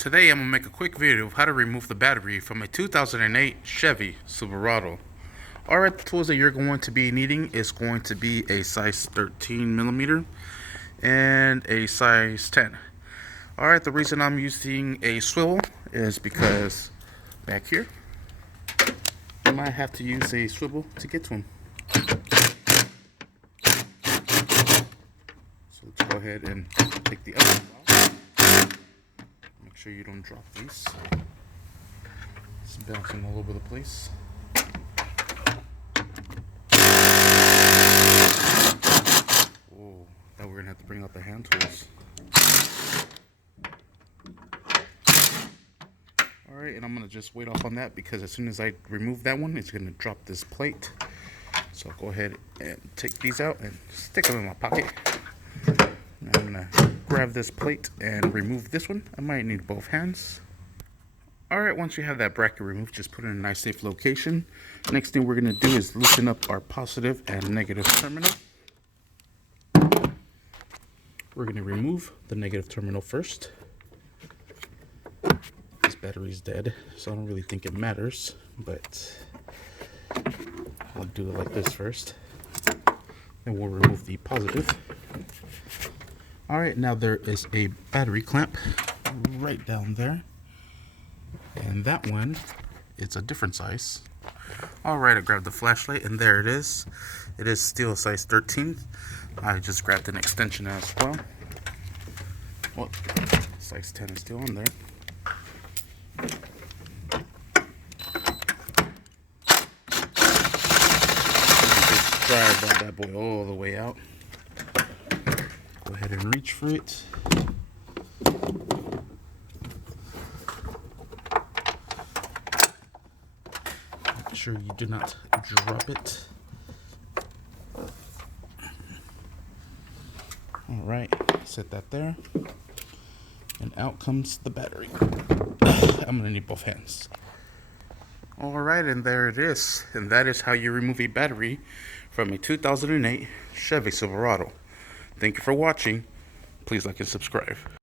Today I'm going to make a quick video of how to remove the battery from a 2008 Chevy Silverado. Alright, the tools that you're going to be needing is going to be a size 13 millimeter and a size 10. Alright, the reason I'm using a swivel is because back here I might have to use a swivel to get to them. So let's go ahead and take the other one out. Make sure you don't drop these. It's bouncing all over the place. Oh, now we're gonna have to bring out the hand tools. Alright, and I'm gonna just wait off on that because as soon as I remove that one, it's gonna drop this plate. So I'll go ahead and take these out and stick them in my pocket. Now I'm gonna grab this plate and remove this one. I might need both hands. Alright, once you have that bracket removed, just put it in a nice safe location. Next thing we're gonna do is loosen up our positive and negative terminal. We're gonna remove the negative terminal first. This battery's dead, so I don't really think it matters, but I'll do it like this first. And we'll remove the positive. Alright, now there is a battery clamp right down there. And that one is a different size. Alright, I grabbed the flashlight and there it is. It is still a size 13. I just grabbed an extension as well. Well, size 10 is still on there. Just drive that bad boy all the way out. Go ahead and reach for it. Make sure you do not drop it. Alright, set that there. And out comes the battery. I'm going to need both hands. Alright, and there it is. And that is how you remove a battery from a 2008 Chevy Silverado. Thank you for watching. Please like and subscribe.